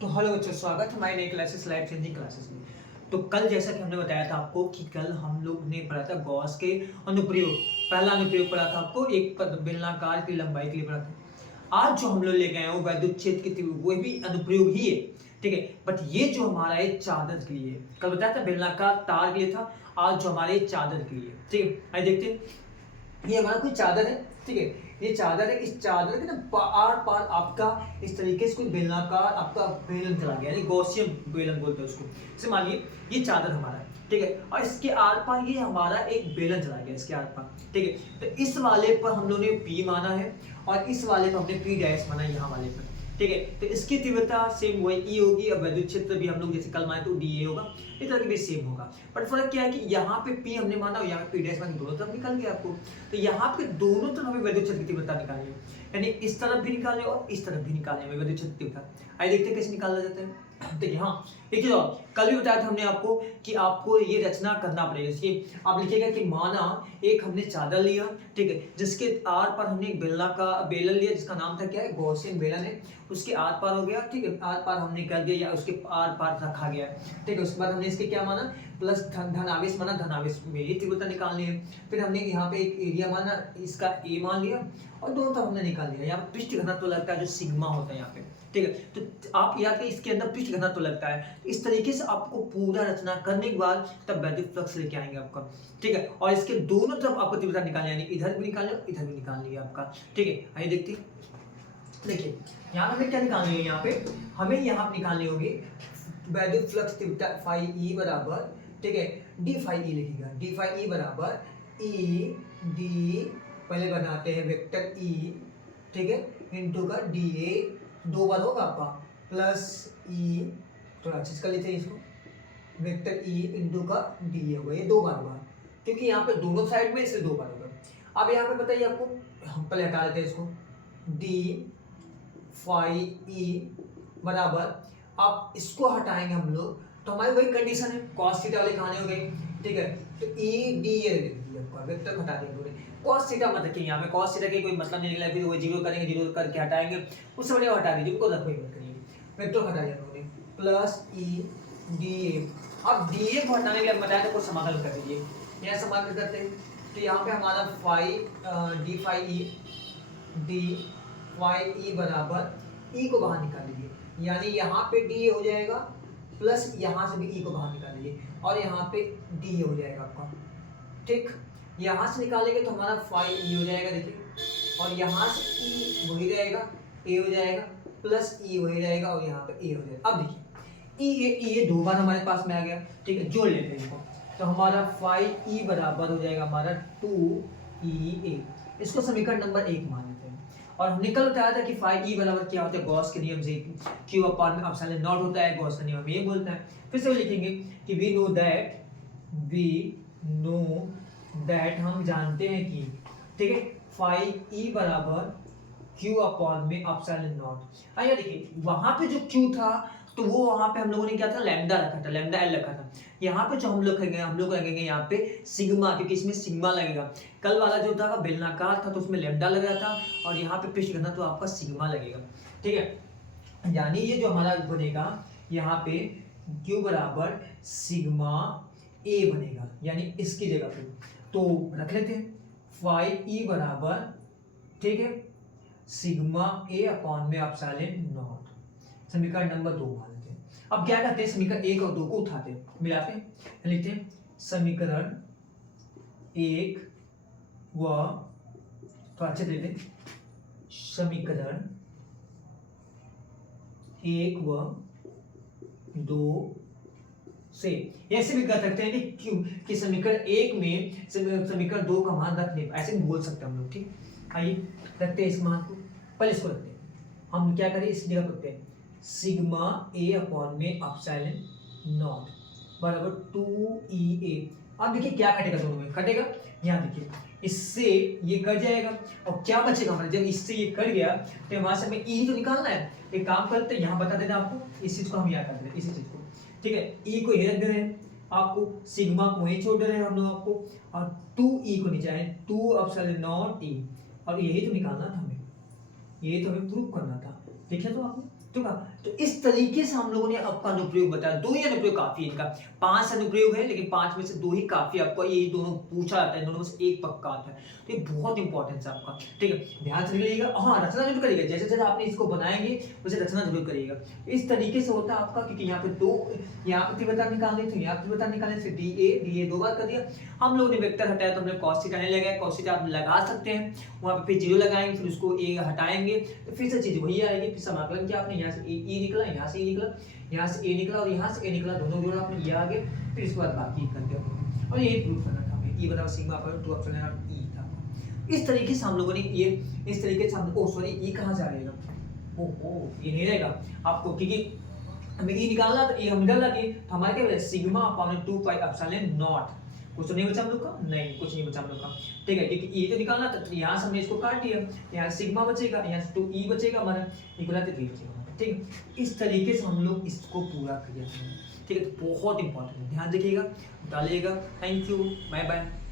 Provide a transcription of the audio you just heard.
तो हेलो बच्चों, स्वागत है हमारी नई क्लासेस लाइफ चेंजिंग क्लासेस में। तो कल जैसा कि हमने बताया था आपको कि कल हम लोग ने पढ़ा था गॉस के अनुप्रयोग। पहला अनुप्रयोग पढ़ा था आपको, एक बेलनाकार की लंबाई के लिए पढ़ा था। आज जो हम लोग लेके आए हैं वो वैद्युत क्षेत्र की तीव्र, वो भी अनुप्रयोग ही है, ठीक है। बट ये जो हमारा है चादर के लिए, कल बताया था बेलनाकार तार के लिए था, आज जो हमारे चादर के लिए, ठीक है। आइए देखते हैं। ये हमारा कोई चादर है, ठीक है। ये चादर है, इस चादर के ना आर पार आपका इस तरीके से कोई बेलनाकार आपका बेलन चला गया, यानी गॉसियन बेलन बोलते हैं उसको। जैसे मानिए ये चादर हमारा है, ठीक है, और इसके आर पार ये हमारा एक बेलन चला गया इसके आर पार, ठीक है। तो इस वाले पर हम लोगों ने पी माना है और इस वाले पर हमने पी डैश माना, यहाँ वाले पर, ठीक है। तो इसकी तीव्रता सेम वही ई होगी। अब वैद्युत क्षेत्र भी हम लोग जैसे कल माने तो डी ए होगा, इस तरह के भी सेम होगा। बट फर्क क्या है कि यहाँ पे पी हमने माना और यहाँ पे पी डैश माना, दोनों तरफ निकल गया आपको। तो यहाँ पे दोनों तरफ हमें वैद्युत क्षेत्र की तीव्रता निकालनी है, यानी इस तरफ भी निकालने और इस तरफ भी निकालने में वैद्युत क्षेत्र की तीव्रता। आइए देखते हैं कैसे निकाला जाता है। देखिए, हाँ देखिए, तो कल भी बताया था हमने आपको कि आपको ये रचना करना पड़ेगा। इसकी आप लिखिएगा कि माना एक हमने चादर लिया, ठीक है, जिसके आर पर हमने एक बेलन लिया जिसका नाम था क्या है, गॉसियन बेलन है। उसके आर पार हो गया, ठीक है, आर पार हमने कर दिया या उसके आर पार रखा गया, ठीक है। उसके बाद हमने इसके क्या माना, प्लस धन आवेश माना, धन आवेश में ये तीव्रता निकालनी है। फिर हमने यहाँ पे एक एरिया माना, इसका ए मान लिया और दोनों तरफ हमने निकाल लिया। यहाँ पे पृष्ठ घनत्व लगता है जो सिग्मा होता है यहाँ पे, ठीक है। तो आप याद करें इसके अंदर पृष्ठ घनत्व लगता है। इस तरीके से आपको पूरा रचना करने के बाद तब वैद्युत फ्लक्स लेके आएंगे आपका, ठीक है। और इसके दोनों तरफ आपको तीव्रता निकालनी है, यानी इधर भी निकालनी है इधर भी निकालनी है आपका, ठीक है। आइए देखते हैं। देखिए यहाँ हमें क्या निकालनी है, यहाँ पे हमें यहाँ निकालनी होगी वैद्युत फ्लक्स तीव्रता फाई ई बराबर, ठीक है, डी फाई ई लिखिएगा। डी फाई ई बराबर ई डी, पहले बनाते हैं वेक्टर ई, ठीक है, इनटू का डी ए, दो बार होगा आपका, प्लस ई, थोड़ा अच्छे से कर लेते हैं इसको, वेक्टर ई इनटू का डी ए होगा, ये दो बार होगा क्योंकि यहाँ पे दोनों साइड में इसलिए दो बार होगा। अब यहाँ पे बताइए आपको, हम पहले हटा लेते हैं इसको, डी फाई ई बराबर, अब इसको हटाएंगे हम लोग तो हमारी वही कंडीशन है, cos थीटा वाले कहानी हो गई, ठीक है। तो ई डी ए वेक्टर हटा देंगे, cos थीटा मत रखिए यहाँ पे, cos थीटा के कोई मतलब नहीं निकला, फिर वो जीरो करेंगे, जीरो करके हटाएंगे, उस समय हटा दीजिए, उनको रखो ही मत करिए, वेक्टर हटा दिया हमने, प्लस ई डी ए। अब डी ए को हटाने के लिए बताया था, कुछ समाकलन कर दीजिए, यहाँ समाकलन करते हैं। तो यहाँ पे हमारा phi D phi E, D Y E बराबर ई को बाहर निकाल लीजिए, यानी यहाँ पे डी हो जाएगा, प्लस यहाँ से भी ई को बाहर निकाल लीजिए और यहाँ पे डी हो जाएगा आपका, ठीक। यहाँ से निकालेंगे तो हमारा फाई ई हो जाएगा, देखिए, और यहाँ से ई वही रहेगा, ए हो जाएगा, प्लस ई वही रहेगा और यहाँ पे ए हो जाएगा। अब देखिए ई दो बार हमारे पास में आ गया, ठीक है, जोड़ लेते हैं इसको। तो हमारा फाई ई बराबर हो जाएगा हमारा 2e ए, इसको समीकरण नंबर 1 मान लेते हैं। और हमने कल बताया था कि फाई ई बराबर क्या होता है, गॉस के नियम से क्यू अपान में एप्सिलॉन नॉट होता है, गॉस का नियम ये बोलता है। फिर से लिखेंगे कि वी नो दैट हम जानते हैं कि, ठीक है, फाई ई बराबर क्यू अपॉन में एप्सिलॉन नॉट। आइए देखिए, वहां पे जो क्यू था तो वो वहां पे हम लोगों ने क्या था, लैम्डा रखा था, लैम्डा एल रखा था। यहाँ पे जो हम लोग रखेंगे यहाँ पे सिग्मा, क्योंकि इसमें सिग्मा लगेगा। कल वाला जो था बेलनाकार था तो उसमें लैम्डा लग रहा था और यहाँ पे पृष्ठ घनत्व तो आपका सिग्मा लगेगा, ठीक है। यानी ये जो हमारा बनेगा यहाँ पे क्यू बराबर सिग्मा ए बनेगा, यानी इसकी जगह पे तो रख लेते हैं फाई ई बराबर, ठीक है, सिग्मा ए अपॉन में एप्सिलॉन नॉट। समीकरण नंबर 2 मान लेते हैं। अब क्या करते हैं, समीकरण 1 और 2 को उठाते हैं, मिलाते हैं, लिखते हैं समीकरण 1 व, तो अच्छे दे दें, समीकरण 1 व 2 से ऐसे भी कर सकते हैं कि क्यों कि समीकरण 1 में समीकरण 2 का मान रख ले, ऐसे भी बोल सकते हैं हम लोग, ठीक। आइए रखते हैं इस मान को, पहले इसको रखते हैं, हम क्या करें इस जगह रखते हैं सिग्मा ए अपॉन में एप्सिलॉन नॉट बराबर 2e ए। अब देखिए क्या कटेगा, दोनों में कटेगा, यहाँ देखिए इससे ये कट जाएगा और क्या बचेगा हमारे, जब इससे ये कट गया तो वहां से हमें ई तो निकालना है। एक काम करते हैं, यहाँ बता देते हैं आपको, इस चीज को हम याद कर देते हैं, इसी चीज को, ठीक है। ई को ये रख दे रहे हैं आपको, सिग्मा को वहीं छोड़ दे रहे हैं हम लोग आपको, और 2e को नीचे आए 2 एप्सिलॉन नॉट ई, और यही तो निकालना था हमें, यही तो हमें प्रूव करना था, देखिए तो आपने। ठीक है। तो इस तरीके से हम लोगों ने आपका अनुप्रयोग बताया, 2 ही अनुप्रयोग काफ़ी है इनका, 5 अनुप्रयोग है लेकिन 5 में से 2 ही काफ़ी, आपको ये दोनों पूछा जाता है, इन दोनों में से एक पक्का आता है। तो ये बहुत इंपॉर्टेंस है आपका, ठीक है। ध्यान से रखिएगा, हाँ, रचना ज़रूर करिएगा, जैसे-जैसे आपने इसको बनाएँगे वैसे रचना ज़रूर करिएगा। इस तरीके से होता है आपका, क्योंकि यहाँ पे 2 यहाँ पे तीव्रता निकालनी थी, यहाँ पे तीव्रता निकालनी थी, DA 2 बार कर दिया। हम लोगों ने वेक्टर हटाया तो हमने cos थीटा नहीं लगाया, cos थीटा आप लगा सकते हैं, वहाँ पे फिर 0 लगाएँगे, फिर उसको A हटाएँगे, तो फिर से चीज़ वही आएगी, फिर समाकलन किया आपने, यहाँ से E निकला, यहाँ से E निकला, यहाँ से A निकला और यहाँ से A निकला, दोनों जोड़ा आपने, ये आगे, फिर इसके बाद बाकी कर दिया और यही प्रूफ करना था हमें, E बराबर sigma upon 2 epsilon not E था। इस तरीके से हम लोगों ने ये, इस तरीके से हम, ओह सॉरी, E कहाँ जा रहेगा? ओहो! ये नहीं रहेगा आपको, क्योंकि हमें E निकालना, तो E हम निकाल लगे, तो हमारे क्या बचा? Sigma upon 2 pi epsilon not. कुछ तो नहीं बचा हम लोग का? नहीं, कुछ नहीं बचा हम लोग का, ठीक है, क्योंकि E तो निकालना था, यहाँ से हमने इसको काट दिया, यहाँ सिग्मा बचेगा, यहाँ से 2E बचेगा हमारा, इक्वल टू 3 बचेगा, ठीक है। इस तरीके से हम लोग इसको पूरा किया, ठीक है, तो बहुत इंपॉर्टेंट है, ध्यान रखिएगा, डालिएगा। Thank you, bye bye.